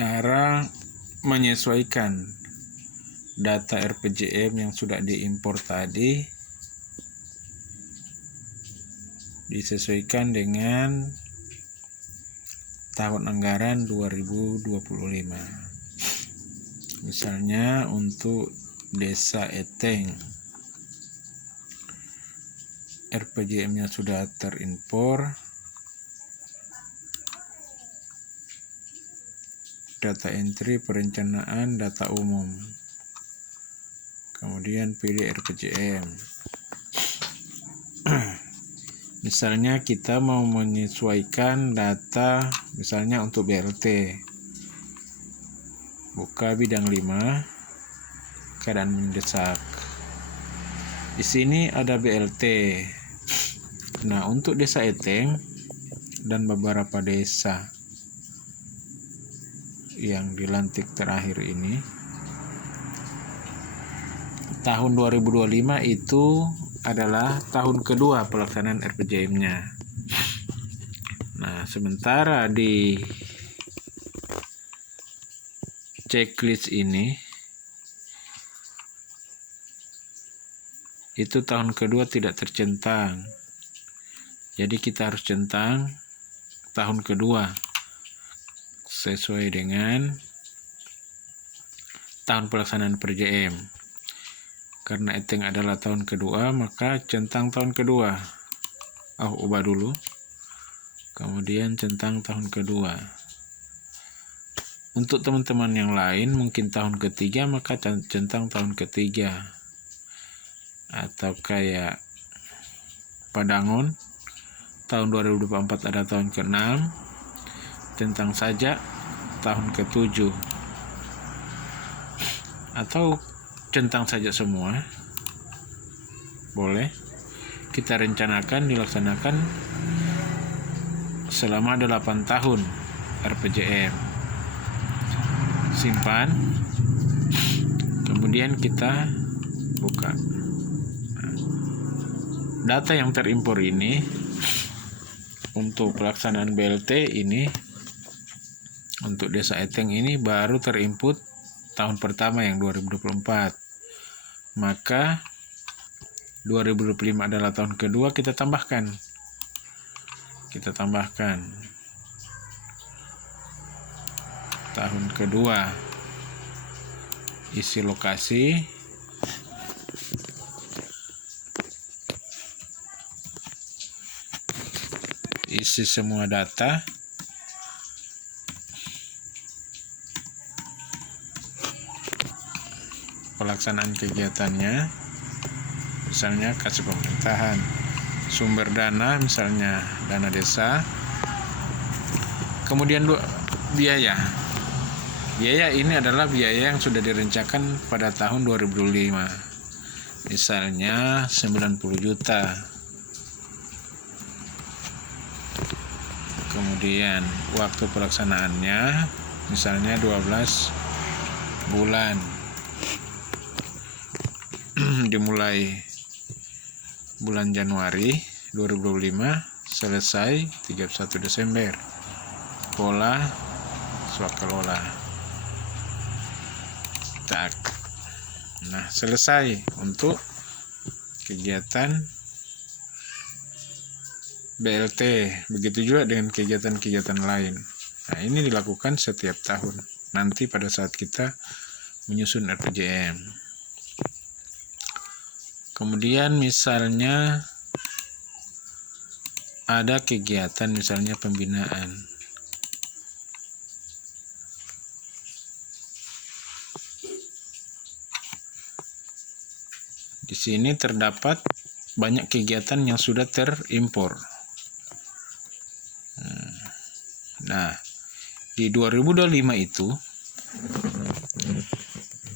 Cara menyesuaikan data RPJM yang sudah diimpor tadi disesuaikan dengan tahun anggaran 2025. Misalnya untuk Desa Eteng, RPJM-nya sudah terimpor, data entry perencanaan data umum, kemudian pilih RPJM. Misalnya kita mau menyesuaikan data, misalnya untuk BLT, buka bidang 5, keadaan mendesak. Di sini ada BLT. Nah, untuk Desa Eteng dan beberapa desa yang dilantik terakhir ini, tahun 2025 itu adalah tahun kedua pelaksanaan RPJM-nya. Nah, sementara di checklist ini itu tahun kedua tidak tercentang. Jadi kita harus centang tahun kedua sesuai dengan tahun pelaksanaan RPJM. Karena Eteng adalah tahun kedua, maka centang tahun kedua. Ubah dulu. Kemudian centang tahun kedua. Untuk teman-teman yang lain mungkin tahun ketiga, maka centang tahun ketiga. Atau kayak Padangon, tahun 2024 ada tahun ke-6, centang saja tahun ke-7. Atau centang saja semua, boleh. Kita rencanakan dilaksanakan selama 8 tahun RPJM. Simpan, kemudian kita buka. Data yang terimpor ini untuk pelaksanaan BLT ini, untuk Desa Eteng ini baru terinput tahun pertama yang 2024. Maka 2025 adalah tahun kedua, kita tambahkan tahun kedua, isi lokasi, isi semua data, pelaksanaan kegiatannya, misalnya kasih pemerintahan, sumber dana, misalnya dana desa, kemudian biaya. Biaya ini adalah biaya yang sudah direncanakan pada tahun 2005, misalnya 90 juta. Kemudian waktu pelaksanaannya misalnya 12 bulan. Dimulai bulan Januari 2025, selesai 31 Desember. Pola swakalola. Tak. Nah, selesai untuk kegiatan BLT. Begitu juga dengan kegiatan-kegiatan lain. Nah, ini dilakukan setiap tahun. Nanti pada saat kita menyusun RPJM. Kemudian misalnya ada kegiatan misalnya pembinaan. Di sini terdapat banyak kegiatan yang sudah terimpor. Nah, di 2025 itu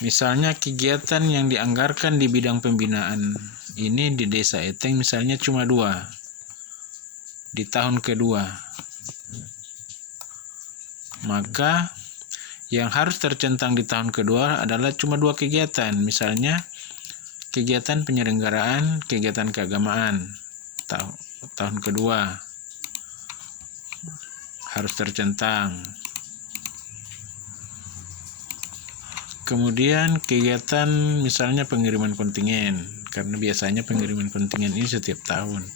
misalnya kegiatan yang dianggarkan di bidang pembinaan ini di Desa Eteng misalnya cuma 2 di tahun kedua. Maka yang harus tercentang di tahun kedua adalah cuma 2 kegiatan. Misalnya kegiatan penyelenggaraan kegiatan keagamaan tahun kedua harus tercentang. Kemudian kegiatan misalnya pengiriman kontingen, karena biasanya pengiriman kontingen ini setiap tahun.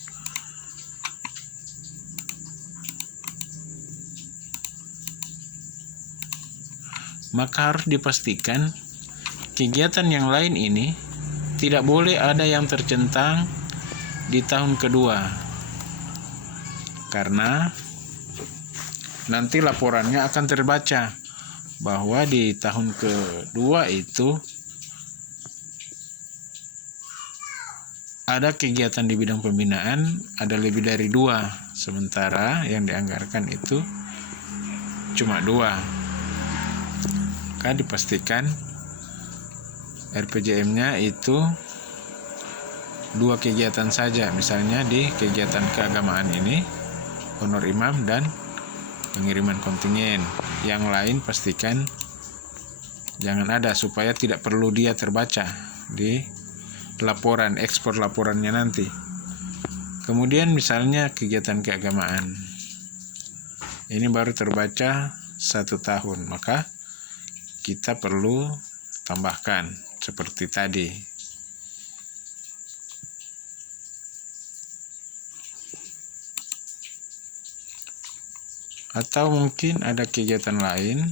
Maka harus dipastikan kegiatan yang lain ini tidak boleh ada yang tercentang di tahun kedua, karena nanti laporannya akan terbaca bahwa di tahun kedua itu ada kegiatan di bidang pembinaan ada lebih dari 2, sementara yang dianggarkan itu cuma 2. Maka dipastikan RPJM-nya itu 2 kegiatan saja, misalnya di kegiatan keagamaan ini honor imam dan pengiriman kontingen. Yang lain pastikan jangan ada, supaya tidak perlu dia terbaca di laporan, ekspor laporannya nanti. Kemudian misalnya kegiatan keagamaan ini baru terbaca 1 tahun, maka kita perlu tambahkan seperti tadi. Atau mungkin ada kegiatan lain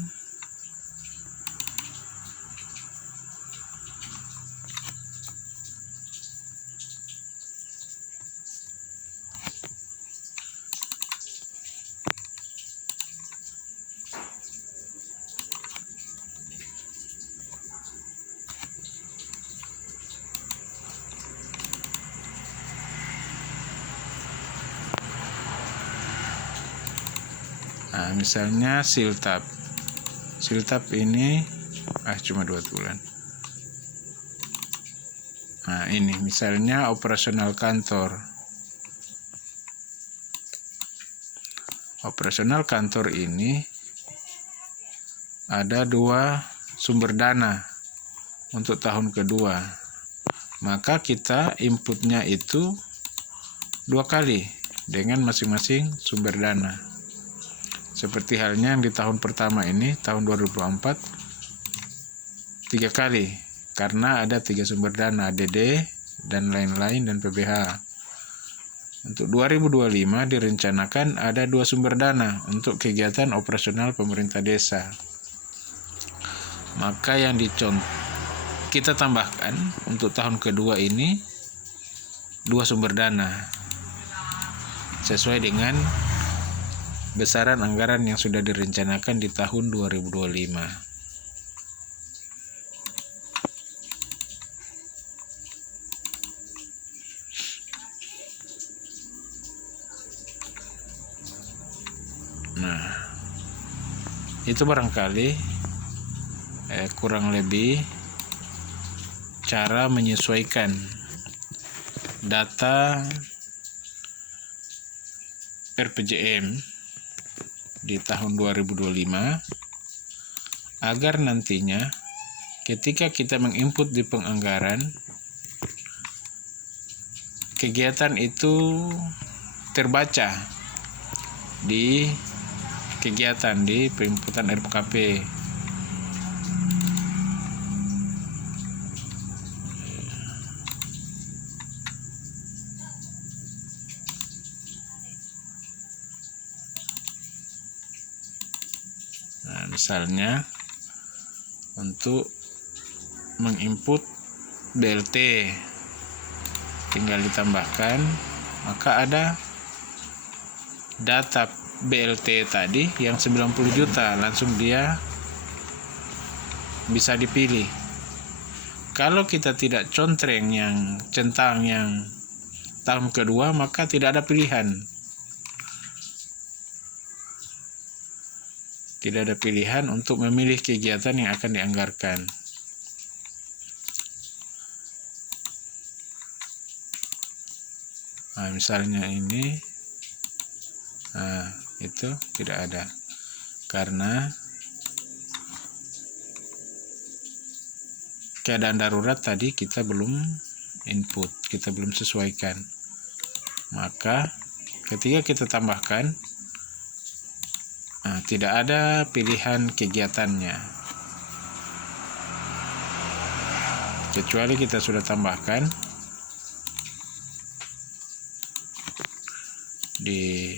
misalnya siltap. Siltap ini cuma 2 bulan. Ini misalnya operasional kantor. Operasional kantor ini ada 2 sumber dana untuk tahun kedua. Maka kita inputnya itu 2 kali dengan masing-masing sumber dana. Seperti halnya yang di tahun pertama ini, tahun 2024, 3 kali. Karena ada 3 sumber dana, ADD, dan lain-lain, dan PBH. Untuk 2025 direncanakan ada 2 sumber dana untuk kegiatan operasional pemerintah desa. Maka yang kita tambahkan untuk tahun kedua ini 2 sumber dana. Sesuai dengan besaran anggaran yang sudah direncanakan di tahun 2025. Nah, itu barangkali kurang lebih cara menyesuaikan data RPJM di tahun 2025 agar nantinya ketika kita menginput di penganggaran, kegiatan itu terbaca di kegiatan di penginputan RKP. Misalnya untuk menginput BLT tinggal ditambahkan, maka ada data BLT tadi yang 90 juta, langsung dia bisa dipilih. Kalau kita tidak contreng yang centang yang tahun kedua, maka tidak ada pilihan. Tidak ada pilihan untuk memilih kegiatan yang akan dianggarkan. Misalnya ini, itu tidak ada. Karena keadaan darurat tadi kita belum input, kita belum sesuaikan. Maka ketika kita tambahkan, tidak ada pilihan kegiatannya. kecuali kita sudah tambahkan di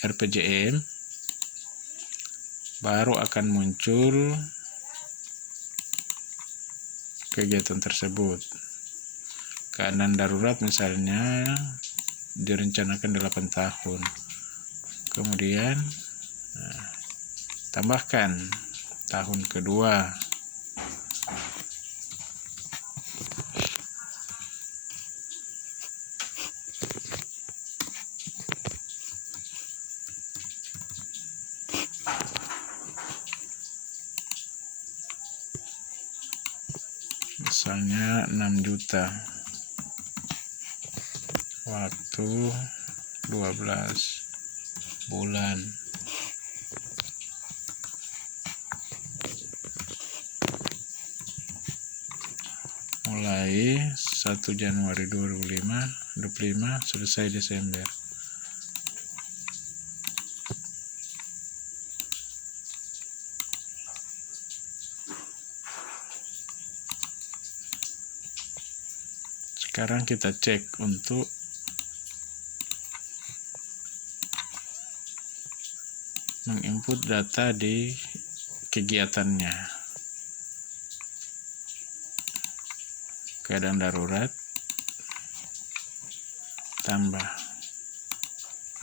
RPJM, baru akan muncul kegiatan tersebut. Keadaan darurat misalnya direncanakan 8 tahun. Kemudian tambahkan tahun kedua. Misalnya 6 juta. Waktu 12 bulan. Mulai 1 Januari 2025 selesai Desember. Sekarang kita cek untuk menginput data di kegiatannya. Keadaan darurat tambah.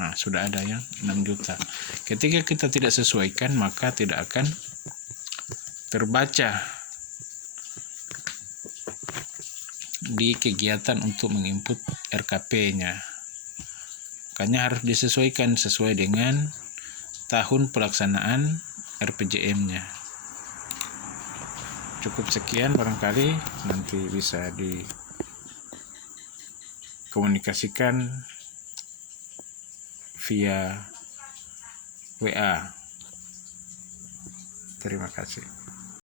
Nah, sudah ada yang 6 juta. Ketika kita tidak sesuaikan, maka tidak akan terbaca di kegiatan untuk menginput RKP-nya. Makanya harus disesuaikan sesuai dengan tahun pelaksanaan RPJM-nya. Cukup sekian, barangkali nanti bisa dikomunikasikan via WA. Terima kasih.